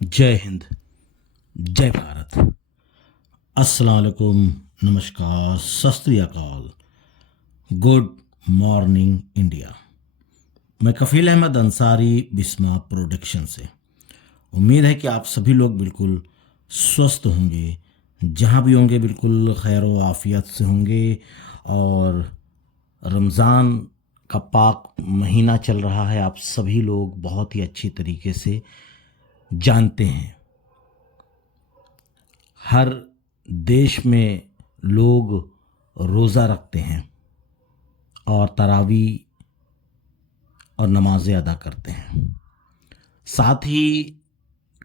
जय हिंद, जय भारत। अस्सलाम वालेकुम, नमस्कार, सत श्री अकाल, गुड मॉर्निंग इंडिया। मैं कफील अहमद अंसारी, बिस्मा प्रोडक्शन से। उम्मीद है कि आप सभी लोग बिल्कुल स्वस्थ होंगे, जहाँ भी होंगे बिल्कुल खैर व आफियत से होंगे। और रमज़ान का पाक महीना चल रहा है, आप सभी लोग बहुत ही अच्छी तरीके से जानते हैं। हर देश में लोग रोज़ा रखते हैं और तरावी और नमाज़ें अदा करते हैं। साथ ही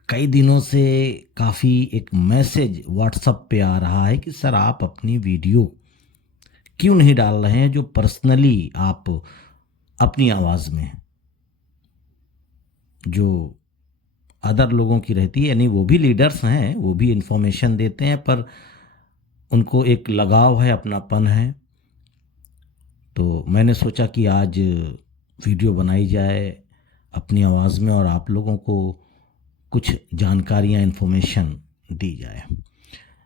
कई दिनों से काफ़ी एक मैसेज व्हाट्सएप पे आ रहा है कि सर आप अपनी वीडियो क्यों नहीं डाल रहे हैं जो पर्सनली आप अपनी आवाज़ में जो अदर लोगों की रहती है, यानी वो भी लीडर्स हैं, वो भी इंफॉर्मेशन देते हैं, पर उनको एक लगाव है, अपनापन है। तो मैंने सोचा कि आज वीडियो बनाई जाए अपनी आवाज़ में और आप लोगों को कुछ जानकारियाँ, इन्फॉर्मेशन दी जाए।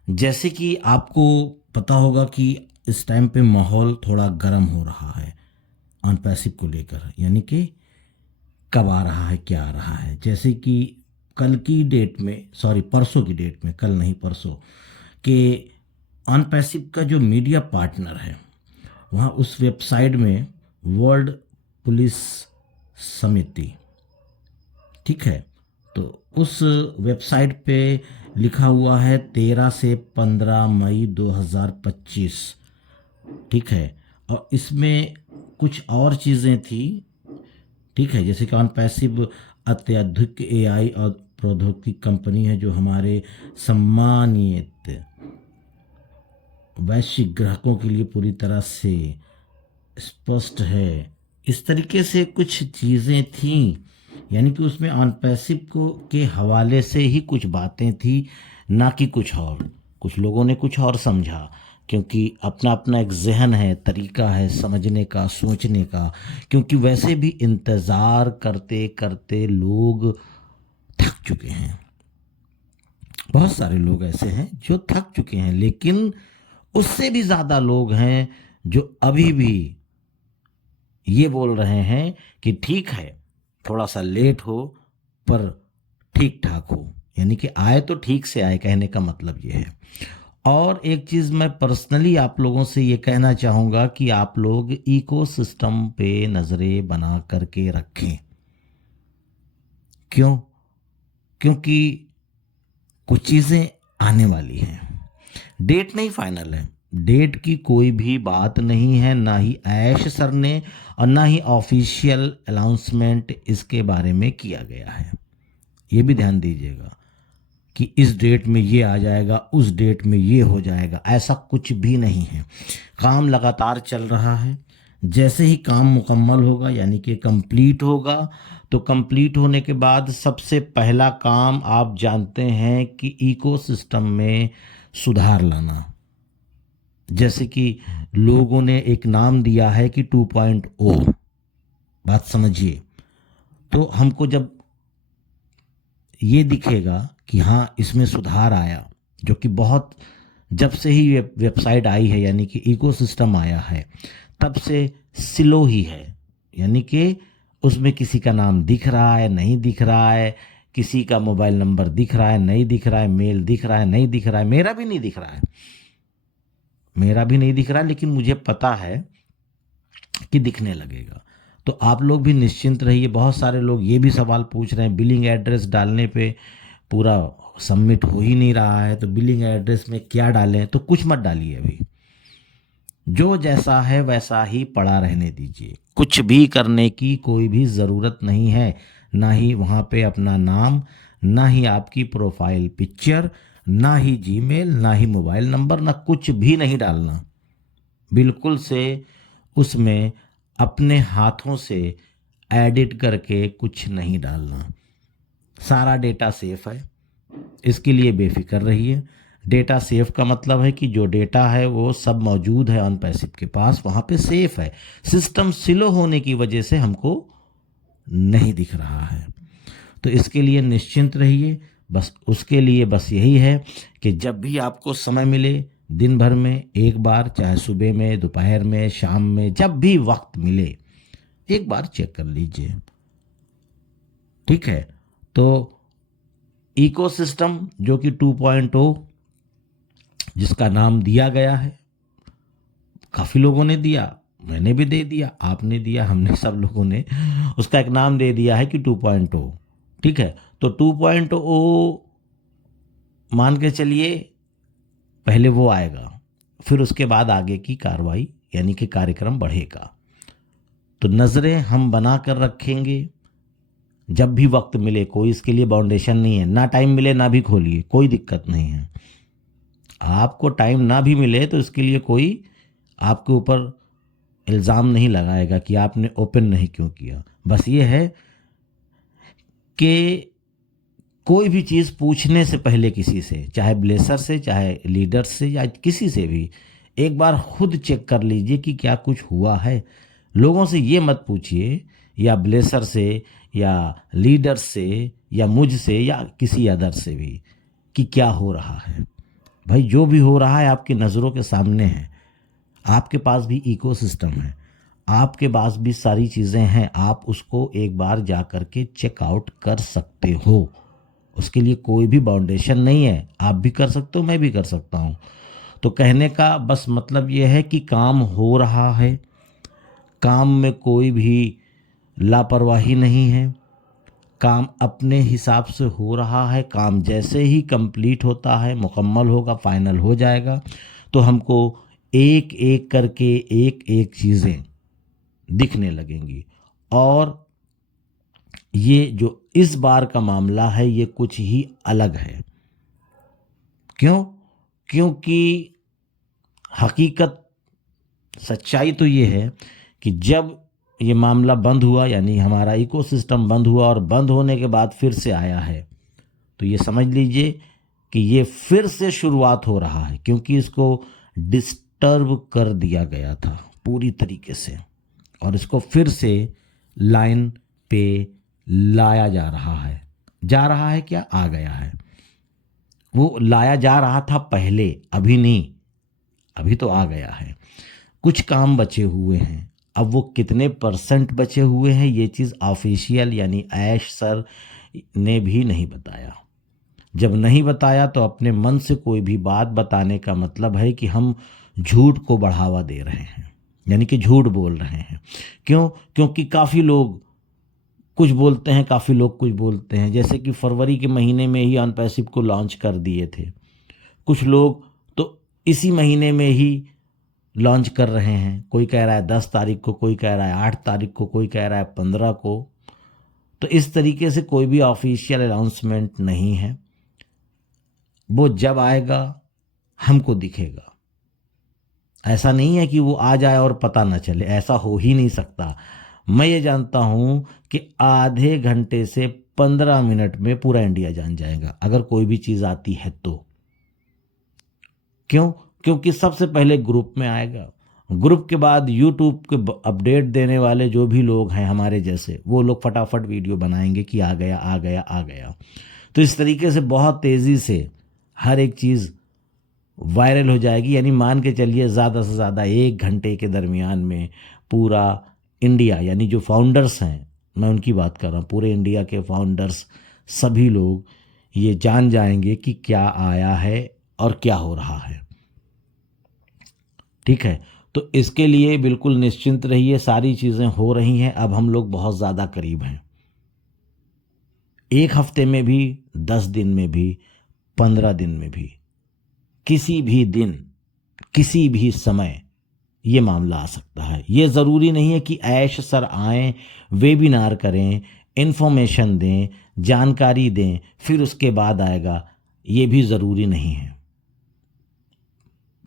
जैसे कि आपको पता होगा कि इस टाइम पे माहौल थोड़ा गर्म हो रहा है अनपैसिव को लेकर, यानी कि कब आ रहा है, क्या आ रहा है। जैसे कि कल की डेट में, सॉरी परसों की डेट में, कल नहीं परसों, कि अनपैसिव का जो मीडिया पार्टनर है वहाँ उस वेबसाइट में वर्ल्ड पुलिस समिति, ठीक है, तो उस वेबसाइट पे लिखा हुआ है 13 से 15 मई 2025, ठीक है। और इसमें कुछ और चीज़ें थी, ठीक है, जैसे कि अनपैसिव अत्याधुनिक एआई और प्रौद्योगिकी कंपनी है जो हमारे सम्मानित वैश्विक ग्राहकों के लिए पूरी तरह से स्पष्ट है। इस तरीके से कुछ चीज़ें थीं, यानी कि उसमें अनपैसिव को के हवाले से ही कुछ बातें थी, ना कि कुछ और। कुछ लोगों ने कुछ और समझा, क्योंकि अपना अपना एक जहन है, तरीका है समझने का, सोचने का। क्योंकि वैसे भी इंतज़ार करते करते लोग थक चुके हैं। बहुत सारे लोग ऐसे हैं जो थक चुके हैं, लेकिन उससे भी ज़्यादा लोग हैं जो अभी भी ये बोल रहे हैं कि ठीक है, थोड़ा सा लेट हो पर ठीक ठाक हो, यानी कि आए तो ठीक से आए, कहने का मतलब ये है। और एक चीज़ मैं पर्सनली आप लोगों से ये कहना चाहूँगा कि आप लोग इकोसिस्टम पे नज़रें बना करके रखें। क्यों? क्योंकि कुछ चीज़ें आने वाली हैं। डेट नहीं फाइनल है, डेट की कोई भी बात नहीं है, ना ही ऐश सर ने और ना ही ऑफिशियल अनाउंसमेंट इसके बारे में किया गया है। ये भी ध्यान दीजिएगा कि इस डेट में ये आ जाएगा, उस डेट में ये हो जाएगा, ऐसा कुछ भी नहीं है। काम लगातार चल रहा है। जैसे ही काम मुकम्मल होगा, यानी कि कंप्लीट होगा, तो कंप्लीट होने के बाद सबसे पहला काम आप जानते हैं कि इकोसिस्टम में सुधार लाना। जैसे कि लोगों ने एक नाम दिया है कि 2.0, बात समझिए। तो हमको जब ये दिखेगा कि हाँ इसमें सुधार आया, जो कि बहुत जब से ही वेबसाइट आई है, यानी कि इकोसिस्टम आया है, तब से स्लो ही है। यानी कि उसमें किसी का नाम दिख रहा है, नहीं दिख रहा है, किसी का मोबाइल नंबर दिख रहा है, नहीं दिख रहा है, मेल दिख रहा है, नहीं दिख रहा है, मेरा भी नहीं दिख रहा है, मेरा भी नहीं दिख रहा है, लेकिन मुझे पता है कि दिखने लगेगा। तो आप लोग भी निश्चिंत रहिए। बहुत सारे लोग ये भी सवाल पूछ रहे हैं, बिलिंग एड्रेस डालने पे पूरा सबमिट हो ही नहीं रहा है, तो बिलिंग एड्रेस में क्या डालें? तो कुछ मत डालिए, अभी जो जैसा है वैसा ही पड़ा रहने दीजिए। कुछ भी करने की कोई भी ज़रूरत नहीं है, ना ही वहाँ पे अपना नाम, ना ही आपकी प्रोफाइल पिक्चर, ना ही जीमेल, ना ही मोबाइल नंबर, ना कुछ भी नहीं डालना। बिल्कुल से उसमें अपने हाथों से एडिट करके कुछ नहीं डालना। सारा डेटा सेफ है, इसके लिए बेफिक्र रहिए। डेटा सेफ का मतलब है कि जो डेटा है वो सब मौजूद है अनपैसिव के पास, वहाँ पे सेफ है। सिस्टम स्लो होने की वजह से हमको नहीं दिख रहा है, तो इसके लिए निश्चिंत रहिए। बस उसके लिए बस यही है कि जब भी आपको समय मिले दिन भर में एक बार, चाहे सुबह में, दोपहर में, शाम में, जब भी वक्त मिले एक बार चेक कर लीजिए। ठीक है, तो इकोसिस्टम जो कि 2.0 जिसका नाम दिया गया है, काफ़ी लोगों ने दिया, मैंने भी दे दिया, आपने दिया, हमने सब लोगों ने उसका एक नाम दे दिया है कि 2.0। ठीक है, तो 2.0 मान के चलिए पहले वो आएगा, फिर उसके बाद आगे की कार्रवाई यानी कि कार्यक्रम बढ़ेगा। तो नज़रें हम बना कर रखेंगे, जब भी वक्त मिले, कोई इसके लिए बाउंडेशन नहीं है, ना टाइम मिले ना भी खोलिए, कोई दिक्कत नहीं है। आपको टाइम ना भी मिले तो इसके लिए कोई आपके ऊपर इल्ज़ाम नहीं लगाएगा कि आपने ओपन नहीं क्यों किया। बस ये है कि कोई भी चीज़ पूछने से पहले किसी से, चाहे ब्लेसर से, चाहे लीडर से, या किसी से भी, एक बार खुद चेक कर लीजिए कि क्या कुछ हुआ है। लोगों से ये मत पूछिए, या ब्लेसर से, या लीडर से, या मुझसे, या किसी अदर से भी, कि क्या हो रहा है। भाई जो भी हो रहा है आपकी नज़रों के सामने है, आपके पास भी इकोसिस्टम है, आपके पास भी सारी चीज़ें हैं, आप उसको एक बार जा कर के चेकआउट कर सकते हो। उसके लिए कोई भी बाउंडेशन नहीं है, आप भी कर सकते हो, मैं भी कर सकता हूँ। तो कहने का बस मतलब ये है कि काम हो रहा है, काम में कोई भी लापरवाही नहीं है, काम अपने हिसाब से हो रहा है। काम जैसे ही कंप्लीट होता है, मुकम्मल होगा, फाइनल हो जाएगा, तो हमको एक एक करके एक एक चीज़ें दिखने लगेंगी। और ये जो इस बार का मामला है ये कुछ ही अलग है। क्यों? क्योंकि हकीकत, सच्चाई तो ये है कि जब ये मामला बंद हुआ, यानी हमारा इकोसिस्टम बंद हुआ, और बंद होने के बाद फिर से आया है, तो ये समझ लीजिए कि ये फिर से शुरुआत हो रहा है, क्योंकि इसको डिस्टर्ब कर दिया गया था पूरी तरीके से, और इसको फिर से लाइन पे लाया जा रहा है। जा रहा है क्या? आ गया है। वो लाया जा रहा था पहले, अभी नहीं, अभी तो आ गया है। कुछ काम बचे हुए हैं, अब वो कितने % बचे हुए हैं ये चीज़ ऑफिशियल यानी ऐश सर ने भी नहीं बताया। जब नहीं बताया तो अपने मन से कोई भी बात बताने का मतलब है कि हम झूठ को बढ़ावा दे रहे हैं, यानी कि झूठ बोल रहे हैं। क्यों? क्योंकि काफ़ी लोग कुछ बोलते हैं, काफ़ी लोग कुछ बोलते हैं। जैसे कि फरवरी के महीने में ही अनपैसिव को लॉन्च कर दिए थे, कुछ लोग तो इसी महीने में ही लॉन्च कर रहे हैं। कोई कह रहा है 10 तारीख को, कोई कह रहा है 8 तारीख को, कोई कह रहा है 15 को। तो इस तरीके से कोई भी ऑफिशियल अनाउंसमेंट नहीं है। वो जब आएगा हमको दिखेगा। ऐसा नहीं है कि वो आ जाए और पता न चले, ऐसा हो ही नहीं सकता। मैं ये जानता हूँ कि आधे घंटे से 15 मिनट में पूरा इंडिया जान जाएगा अगर कोई भी चीज़ आती है तो। क्यों? क्योंकि सबसे पहले ग्रुप में आएगा, ग्रुप के बाद यूट्यूब के अपडेट देने वाले जो भी लोग हैं हमारे जैसे, वो लोग फटाफट वीडियो बनाएंगे कि आ गया आ गया आ गया। तो इस तरीके से बहुत तेज़ी से हर एक चीज़ वायरल हो जाएगी। यानी मान के चलिए ज़्यादा से ज़्यादा 1 घंटे के दरमियान में पूरा इंडिया, यानी जो फाउंडर्स हैं, मैं उनकी बात कर रहा हूँ, पूरे इंडिया के फाउंडर्स सभी लोग ये जान जाएंगे कि क्या आया है और क्या हो रहा है। ठीक है, तो इसके लिए बिल्कुल निश्चिंत रहिए, सारी चीज़ें हो रही हैं। अब हम लोग बहुत ज़्यादा करीब हैं। 1 हफ्ते में भी, 10 दिन में भी, 15 दिन में भी, किसी भी दिन, किसी भी समय ये मामला आ सकता है। ये ज़रूरी नहीं है कि ऐश सर आएँ, वेबिनार करें, इन्फॉर्मेशन दें, जानकारी दें, फिर उसके बाद आएगा। ये भी ज़रूरी नहीं है,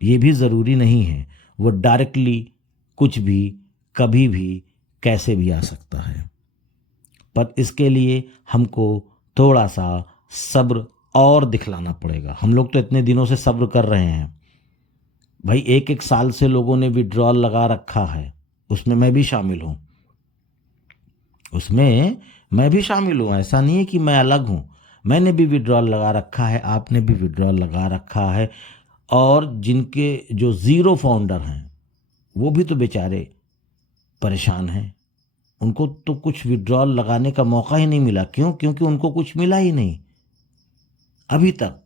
ये भी ज़रूरी नहीं है। वो डायरेक्टली कुछ भी, कभी भी, कैसे भी आ सकता है। पर इसके लिए हमको थोड़ा सा सब्र और दिखलाना पड़ेगा। हम लोग तो इतने दिनों से सब्र कर रहे हैं भाई, 1-1 साल से लोगों ने विड्रॉल लगा रखा है, उसमें मैं भी शामिल हूँ, उसमें मैं भी शामिल हूँ। ऐसा नहीं है कि मैं अलग हूँ, मैंने भी विड्रॉल लगा रखा है, आपने भी विड्रॉल लगा रखा है, और जिनके जो ज़ीरो फाउंडर हैं वो भी तो बेचारे परेशान हैं। उनको तो कुछ विड्रॉल लगाने का मौका ही नहीं मिला। क्यों? क्योंकि उनको कुछ मिला ही नहीं अभी तक।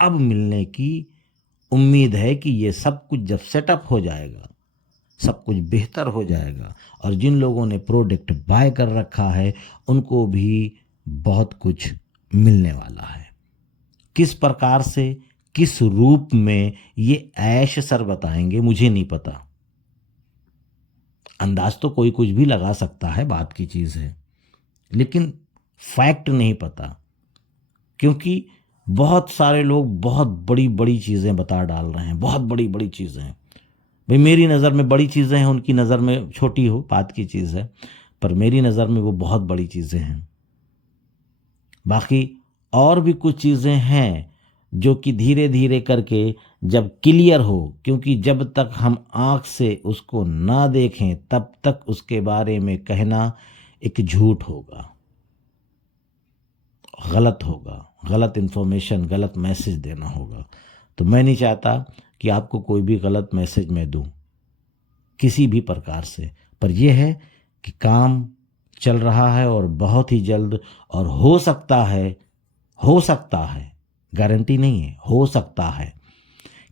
अब मिलने की उम्मीद है कि ये सब कुछ जब सेटअप हो जाएगा, सब कुछ बेहतर हो जाएगा, और जिन लोगों ने प्रोडक्ट बाय कर रखा है उनको भी बहुत कुछ मिलने वाला है। किस प्रकार से, किस रूप में, ये ऐश सर बताएंगे, मुझे नहीं पता। अंदाज तो कोई कुछ भी लगा सकता है, बात की चीज़ है, लेकिन फैक्ट नहीं पता, क्योंकि बहुत सारे लोग बहुत बड़ी बड़ी चीज़ें बता डाल रहे हैं, बहुत बड़ी बड़ी चीज़ें। भाई मेरी नज़र में बड़ी चीज़ें हैं, उनकी नज़र में छोटी हो, बात की चीज़ है, पर मेरी नज़र में वो बहुत बड़ी चीज़ें हैं। बाकी और भी कुछ चीज़ें हैं जो कि धीरे धीरे करके जब क्लियर हो, क्योंकि जब तक हम आँख से उसको ना देखें तब तक उसके बारे में कहना एक झूठ होगा, गलत होगा, गलत इन्फॉर्मेशन, गलत मैसेज देना होगा। तो मैं नहीं चाहता कि आपको कोई भी गलत मैसेज मैं दूं किसी भी प्रकार से, पर यह है कि काम चल रहा है और बहुत ही जल्द, और हो सकता है, गारंटी नहीं है, हो सकता है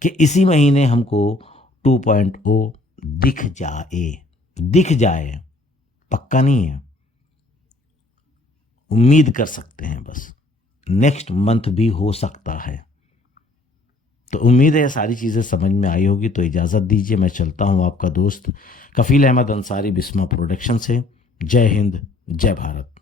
कि इसी महीने हमको 2.0 दिख जाए, पक्का नहीं है, उम्मीद कर सकते हैं बस। नेक्स्ट मंथ भी हो सकता है। तो उम्मीद है सारी चीज़ें समझ में आई होगी। तो इजाज़त दीजिए, मैं चलता हूँ। आपका दोस्त कफील अहमद अंसारी, बिस्मा प्रोडक्शन से। जय हिंद, जय भारत।